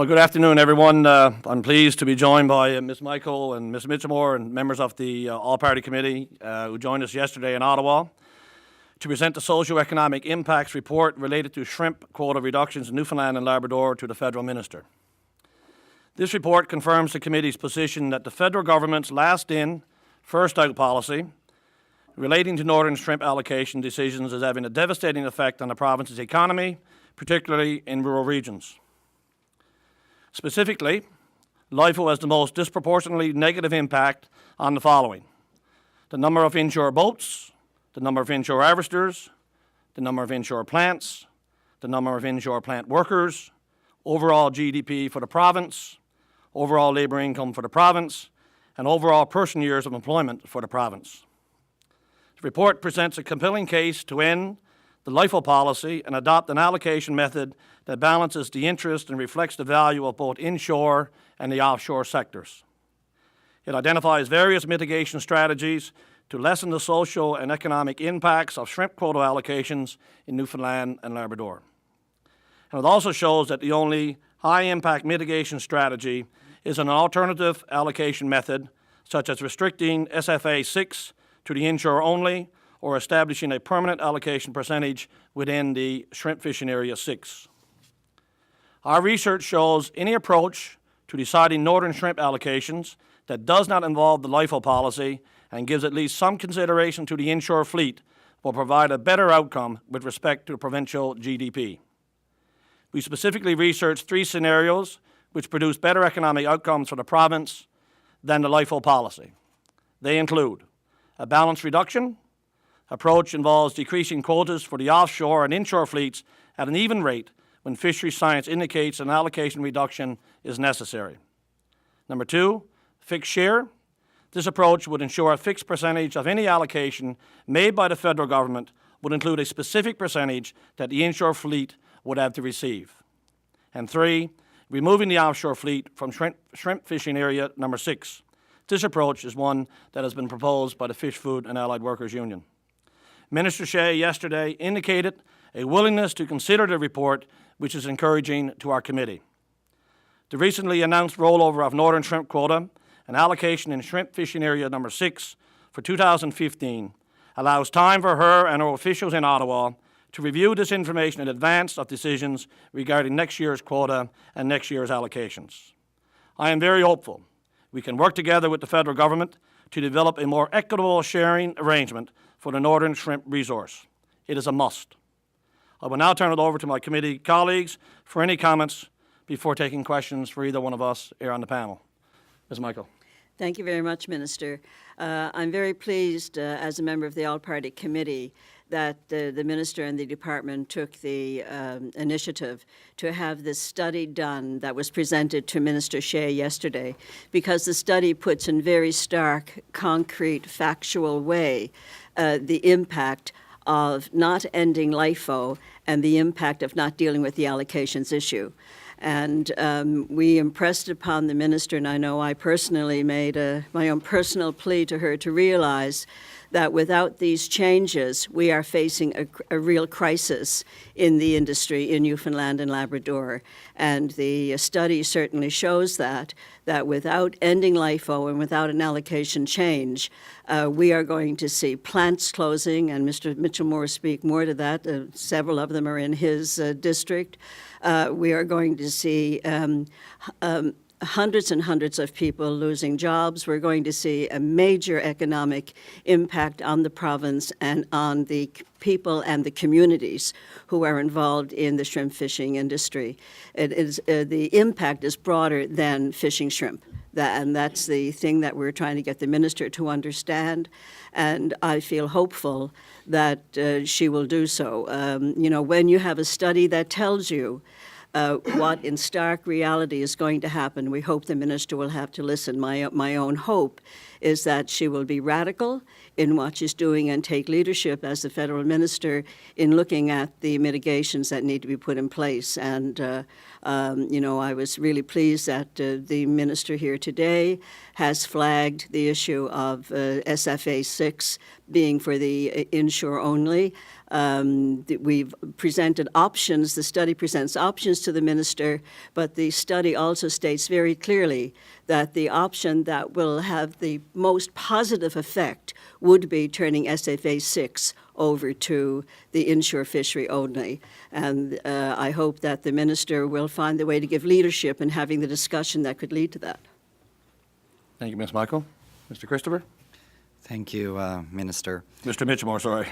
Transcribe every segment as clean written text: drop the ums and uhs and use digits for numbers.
Well, good afternoon, everyone. I'm pleased to be joined by Ms. Michael and Ms. Mitchelmore and members of the All-Party Committee who joined us yesterday in Ottawa to present the Socio-Economic Impacts Report related to shrimp quota reductions in Newfoundland and Labrador to the Federal Minister. This report confirms the Committee's position that the Federal Government's last in, first out policy relating to northern shrimp allocation decisions is having a devastating effect on the province's economy, particularly in rural regions. Specifically, LIFO has the most disproportionately negative impact on the following: the number of inshore boats, the number of inshore harvesters, the number of inshore plants, the number of inshore plant workers, overall GDP for the province, overall labour income for the province, and overall person years of employment for the province. The report presents a compelling case to end the LIFO policy and adopt an allocation method that balances the interest and reflects the value of both inshore and the offshore sectors. It identifies various mitigation strategies to lessen the social and economic impacts of shrimp quota allocations in Newfoundland and Labrador. And it also shows that the only high-impact mitigation strategy is an alternative allocation method, such as restricting SFA 6 to the inshore only, or establishing a permanent allocation percentage within the shrimp fishing area 6. Our research shows any approach to deciding northern shrimp allocations that does not involve the LIFO policy and gives at least some consideration to the inshore fleet will provide a better outcome with respect to provincial GDP. We specifically researched 3 scenarios which produce better economic outcomes for the province than the LIFO policy. They include a balanced reduction. Approach involves decreasing quotas for the offshore and inshore fleets at an even rate when fisheries science indicates an allocation reduction is necessary. Number 2, fixed share. This approach would ensure a fixed percentage of any allocation made by the federal government would include a specific percentage that the inshore fleet would have to receive. And 3, removing the offshore fleet from shrimp fishing area number 6. This approach is one that has been proposed by the Fish, Food and Allied Workers Union. Minister Shea yesterday indicated a willingness to consider the report, which is encouraging to our committee. The recently announced rollover of northern shrimp quota and allocation in shrimp fishing area number 6 for 2015 allows time for her and her officials in Ottawa to review this information in advance of decisions regarding next year's quota and next year's allocations. I am very hopeful we can work together with the federal government to develop a more equitable sharing arrangement for the northern shrimp resource. It is a must. I will now turn it over to my committee colleagues for any comments before taking questions for either one of us here on the panel. Ms. Michael. Thank you very much, Minister. I'm very pleased as a member of the All-Party Committee that the Minister and the Department took the initiative to have this study done that was presented to Minister Shea yesterday, because the study puts in very stark, concrete, factual way the impact of not ending LIFO and the impact of not dealing with the allocations issue. And we impressed upon the Minister, and I know I personally made my own personal plea to her to realize that without these changes, we are facing a real crisis in the industry in Newfoundland and Labrador. And the study certainly shows that without ending LIFO and without an allocation change, we are going to see plants closing, and Mr. Mitchelmore speak more to that. Several of them are in his district. We are going to see hundreds and hundreds of people losing jobs. We're going to see a major economic impact on the province and on the people and the communities who are involved in the shrimp fishing industry. The impact is broader than fishing shrimp. And that's the thing that we're trying to get the Minister to understand. And I feel hopeful that she will do so. When you have a study that tells you what in stark reality is going to happen, we hope the Minister will have to listen. My own hope is that she will be radical in what she's doing and take leadership as the federal minister in looking at the mitigations that need to be put in place. And, I was really pleased that the minister here today has flagged the issue of SFA 6 being for the inshore only. We've presented options. The study presents options to the minister, but the study also states very clearly that the option that will have the most positive effect would be turning SFA 6 over to the inshore fishery only. And I hope that the minister will find the way to give leadership in having the discussion that could lead to that. Thank you, Ms. Michael. Mr. Christopher? Thank you, Minister. Mr. Mitchmore, sorry.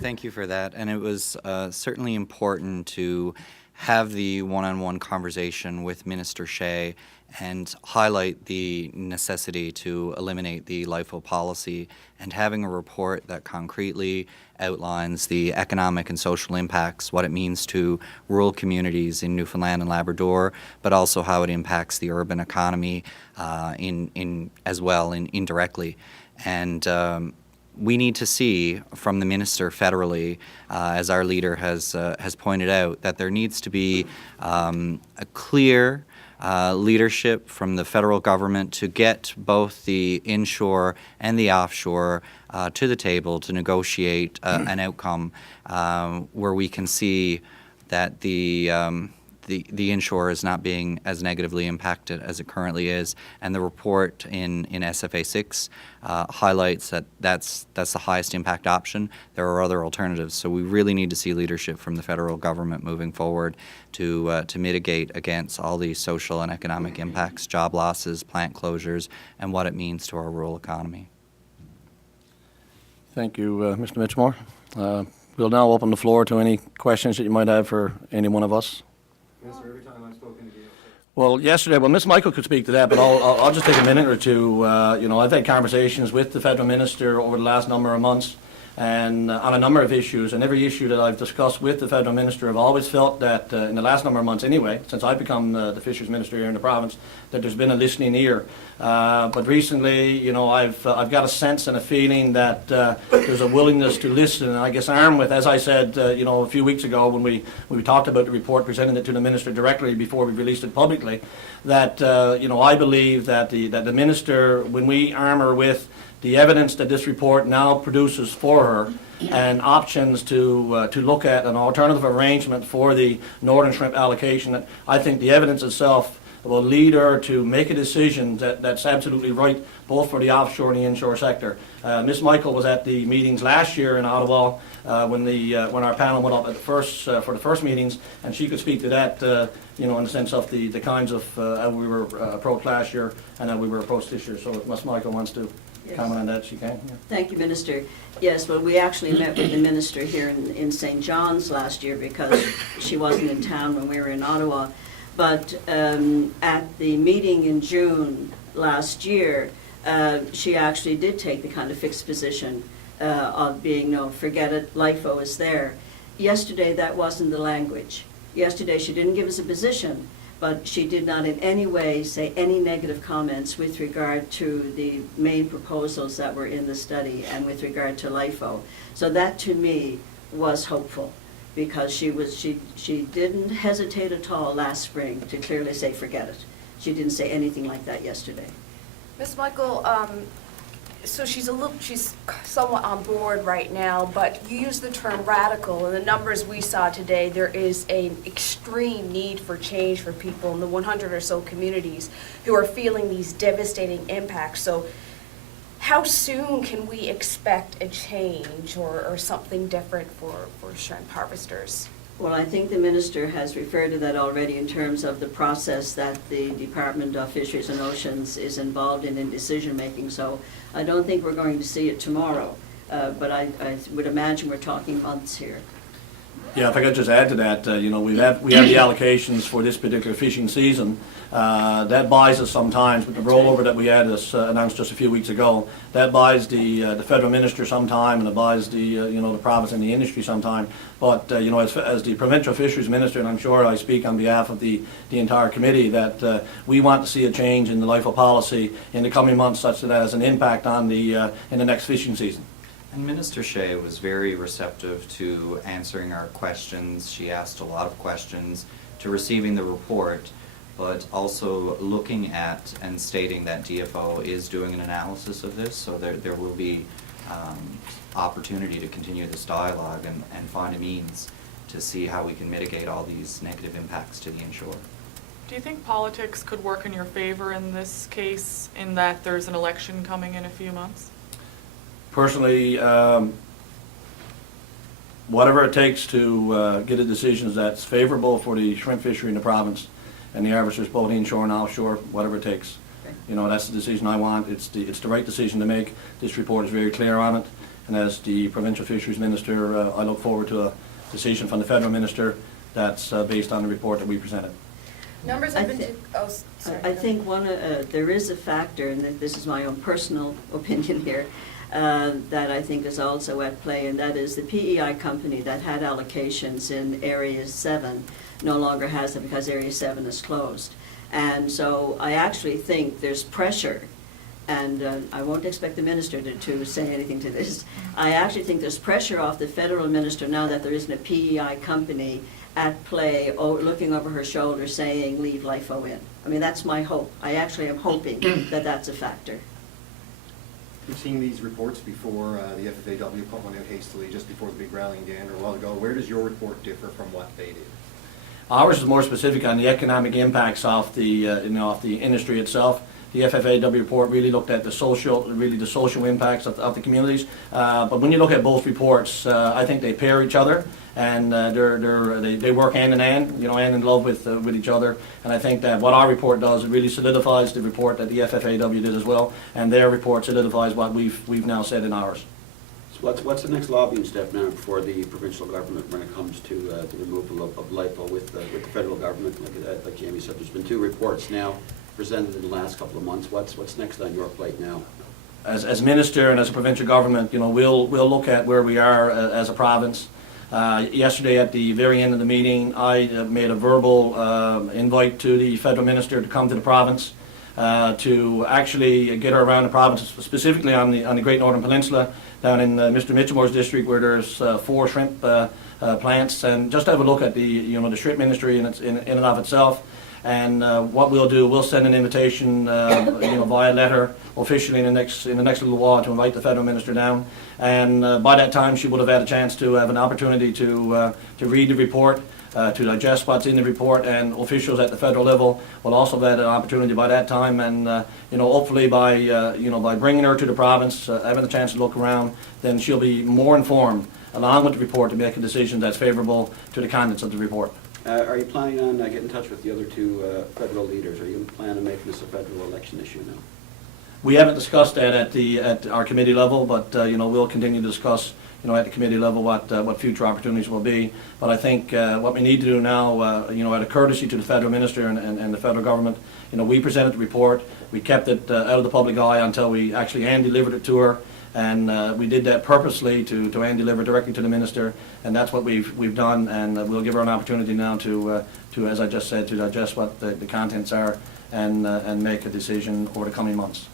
Thank you for that. And it was certainly important to have the one-on-one conversation with Minister Shea and highlight the necessity to eliminate the LIFO policy, and having a report that concretely outlines the economic and social impacts, what it means to rural communities in Newfoundland and Labrador, but also how it impacts the urban economy as well indirectly. And we need to see from the minister federally, as our leader has pointed out, that there needs to be a clear leadership from the federal government to get both the inshore and the offshore to the table to negotiate an outcome where we can see that the inshore is not being as negatively impacted as it currently is, and the report in SFA 6 highlights that that's the highest impact option. There are other alternatives, so we really need to see leadership from the federal government moving forward to mitigate against all these social and economic impacts, job losses, plant closures, and what it means to our rural economy. Thank you, Mr. Mitchmore. We'll now open the floor to any questions that you might have for any one of us. Every time I've spoken to Gail. Well, yesterday, Ms. Michael could speak to that, but I'll just take a minute or two. I've had conversations with the federal minister over the last number of months, and on a number of issues, and every issue that I've discussed with the federal minister, I've always felt that in the last number of months anyway, since I've become the fisheries minister here in the province, that there's been a listening ear. But recently, I've got a sense and a feeling that there's a willingness to listen, and I guess armed with, as I said, a few weeks ago when we talked about the report, presenting it to the minister directly before we released it publicly, that I believe that the minister, when we arm her with the evidence that this report now produces for her and options to look at an alternative arrangement for the northern shrimp allocation, that I think the evidence itself will lead her to make a decision that's absolutely right, both for the offshore and the inshore sector. Ms. Michael was at the meetings last year in Ottawa when our panel went up at for the first meetings, and she could speak to that, in the sense of the kinds of how we were approached last year and how we were approached this year. So if Ms. Michael wants to comment on that, she can. Yeah. Thank you, Minister. Yes, well, we actually met with the minister here in St. John's last year because she wasn't in town when we were in Ottawa. But at the meeting in June last year, she actually did take the kind of fixed position of being, no, forget it, LIFO is there. Yesterday, that wasn't the language. Yesterday, she didn't give us a position, but she did not in any way say any negative comments with regard to the main proposals that were in the study and with regard to LIFO. So that, to me, was hopeful, because she didn't hesitate at all last spring to clearly say, forget it. She didn't say anything like that yesterday. Ms. Michael, so she's somewhat on board right now, but you use the term radical, and the numbers we saw today, there is an extreme need for change for people in the 100 or so communities who are feeling these devastating impacts. So how soon can we expect a change or something different for shrimp harvesters? Well, I think the minister has referred to that already in terms of the process that the Department of Fisheries and Oceans is involved in decision-making. So I don't think we're going to see it tomorrow, but I would imagine we're talking months here. Yeah, if I could just add to that, we have the allocations for this particular fishing season. That buys us some time, but the rollover that we had announced just a few weeks ago, that buys the federal minister some time, and it buys the the province and the industry some time. But as the provincial fisheries minister, and I'm sure I speak on behalf of the entire committee, that we want to see a change in the LIFO policy in the coming months, such that it has an impact on in the next fishing season. And Minister Shea was very receptive to answering our questions. She asked a lot of questions, to receiving the report, but also looking at and stating that DFO is doing an analysis of this, so there will be opportunity to continue this dialogue and find a means to see how we can mitigate all these negative impacts to the inshore. Do you think politics could work in your favor in this case, in that there's an election coming in a few months? Personally, whatever it takes to get a decision that's favorable for the shrimp fishery in the province and the harvesters both inshore and offshore, whatever it takes. You know, that's the decision I want. It's the right decision to make. This report is very clear on it. And as the provincial fisheries minister, I look forward to a decision from the federal minister that's based on the report that we presented. Numbers have been, sorry. I think there is a factor, and this is my own personal opinion here, that I think is also at play, and that is the PEI company that had allocations in Area 7 no longer has them because Area 7 is closed. And so I actually think there's pressure, and I won't expect the minister to say anything to this. I actually think there's pressure off the federal minister now that there isn't a PEI company at play, looking over her shoulder saying, leave LIFO in. I mean, that's my hope. I actually am hoping that that's a factor. You've seen these reports before. The FFAW put one out hastily just before the big rallying gander a while ago. Where does your report differ from what they did? Ours is more specific on the economic impacts of the of the industry itself. The FFAW report really looked at the social impacts of the communities. But when you look at both reports, I think they pair each other, and they work hand in hand, hand in glove with each other. And I think that what our report does, it really solidifies the report that the FFAW did as well, and their report solidifies what we've now said in ours. So what's the next lobbying step now for the provincial government when it comes to the removal of LIFO with the federal government? Like Jamie said, there's been 2 reports now presented in the last couple of months. What's next on your plate now? As minister and as a provincial government, we'll look at where we are as a province. Yesterday, at the very end of the meeting, I made a verbal invite to the federal minister to come to the province to actually get her around the province, specifically on the Great Northern Peninsula, down in Mr. Mitchellmore's district, where there's 4 shrimp plants, and just have a look at the the shrimp industry in and of itself. And what we'll do, we'll send an invitation, via letter officially in the next little while to invite the federal minister down. And by that time, she would have had a chance to have an opportunity to read the report, to digest what's in the report, and officials at the federal level will also have had an opportunity by that time. And hopefully by bringing her to the province, having a chance to look around, then she'll be more informed, along with the report, to make a decision that's favorable to the contents of the report. Are you planning on getting in touch with the other 2 federal leaders? Are you planning on making this a federal election issue now? We haven't discussed that at our committee level, but we'll continue to discuss at the committee level what future opportunities will be. But I think what we need to do now, out of courtesy to the federal minister and the federal government, we presented the report. We kept it out of the public eye until we actually hand-delivered it to her. And we did that purposely to hand deliver directly to the minister, and that's what we've done. And we'll give her an opportunity now to as I just said, to digest what the contents are and make a decision over the coming months.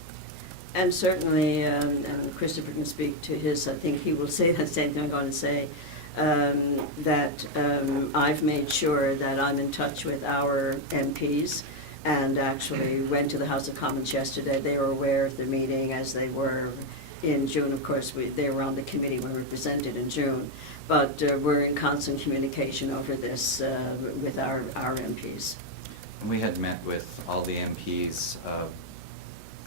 And certainly, and Christopher can speak to his, I think he will say that same thing I'm going to say, that I've made sure that I'm in touch with our MPs, and actually went to the House of Commons yesterday. They were aware of the meeting, as they were in June. Of course, they were on the committee when we were presented in June. But we're in constant communication over this with our MPs. We had met with all the MPs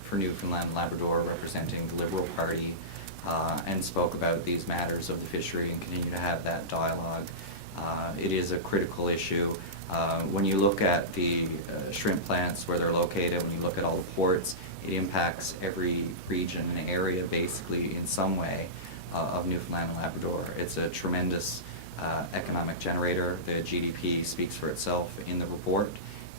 for Newfoundland and Labrador representing the Liberal Party and spoke about these matters of the fishery and continue to have that dialogue. It is a critical issue. When you look at the shrimp plants where they're located, when you look at all the ports, it impacts every region and area basically in some way of Newfoundland and Labrador. It's a tremendous economic generator. The GDP speaks for itself in the report,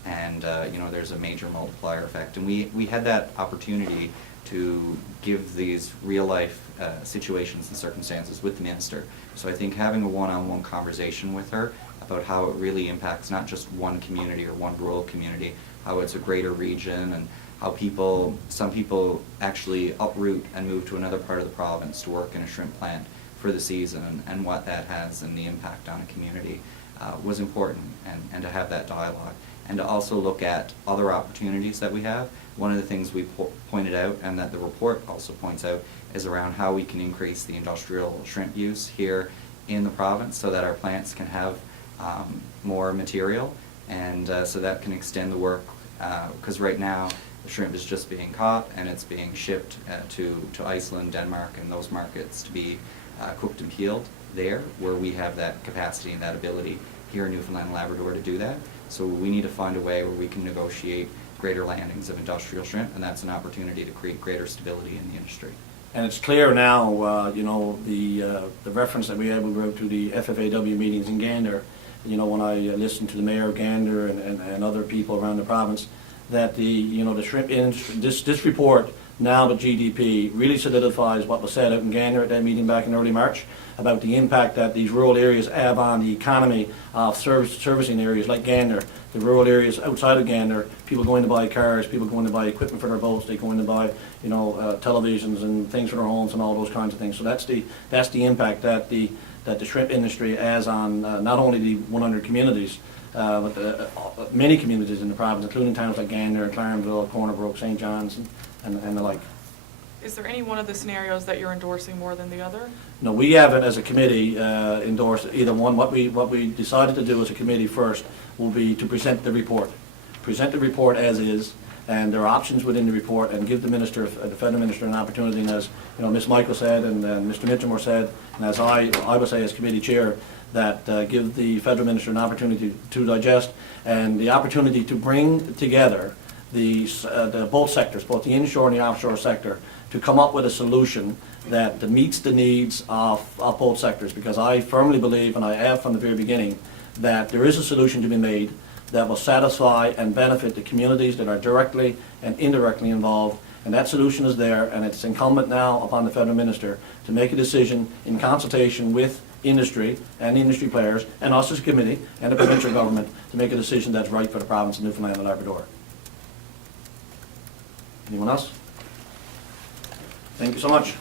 and there's a major multiplier effect. And we had that opportunity to give these real-life situations and circumstances with the minister. So I think having a one-on-one conversation with her about how it really impacts not just one community or one rural community, how it's a greater region, and how some people actually uproot and move to another part of the province to work in a shrimp plant for the season, and what that has and the impact on a community was important, and to have that dialogue. And to also look at other opportunities that we have. one of the things we pointed out, and that the report also points out, is around how we can increase the industrial shrimp use here in the province so that our plants can have more material, and so that can extend the work, because right now the shrimp is just being caught and it's being shipped to Iceland, Denmark, and those markets to be cooked and peeled there, where we have that capacity and that ability here in Newfoundland and Labrador to do that. So we need to find a way where we can negotiate greater landings of industrial shrimp, and that's an opportunity to create greater stability in the industry. And it's clear now, you know, the reference that we were able to go to the FFAW meetings in Gander, you know, when I listened to the mayor of Gander and other people around the province, that the shrimp industry, this report now with GDP really solidifies what was said out in Gander at that meeting back in early March about the impact that these rural areas have on the economy of servicing areas like Gander. The rural areas outside of Gander, people going to buy cars, people going to buy equipment for their boats, they go in to buy, you know, televisions and things for their homes and all those kinds of things. So that's the impact that the shrimp industry has on not only the 100 communities, but many communities in the province, including towns like Gander, Clarenville, Corner Brook, St. John's, and the like. Is there any one of the scenarios that you're endorsing more than the other? No, we haven't as a committee endorsed either one. What we decided to do as a committee first will be to present the report. Present the report as is, and there are options within the report, and give the minister, the federal minister, an opportunity, and as you know, Ms. Michael said, and Mr. Mitchell said, and as I would say as committee chair, that give the federal minister an opportunity to digest and the opportunity to bring together the both sectors, both the inshore and the offshore sector, to come up with a solution that meets the needs of both sectors. Because I firmly believe, and I have from the very beginning, that there is a solution to be made that will satisfy and benefit the communities that are directly and indirectly involved. And that solution is there, and it's incumbent now upon the federal minister to make a decision in consultation with industry and industry players, and us as a committee and the provincial government, to make a decision that's right for the province of Newfoundland and Labrador. Anyone else? Thank you so much.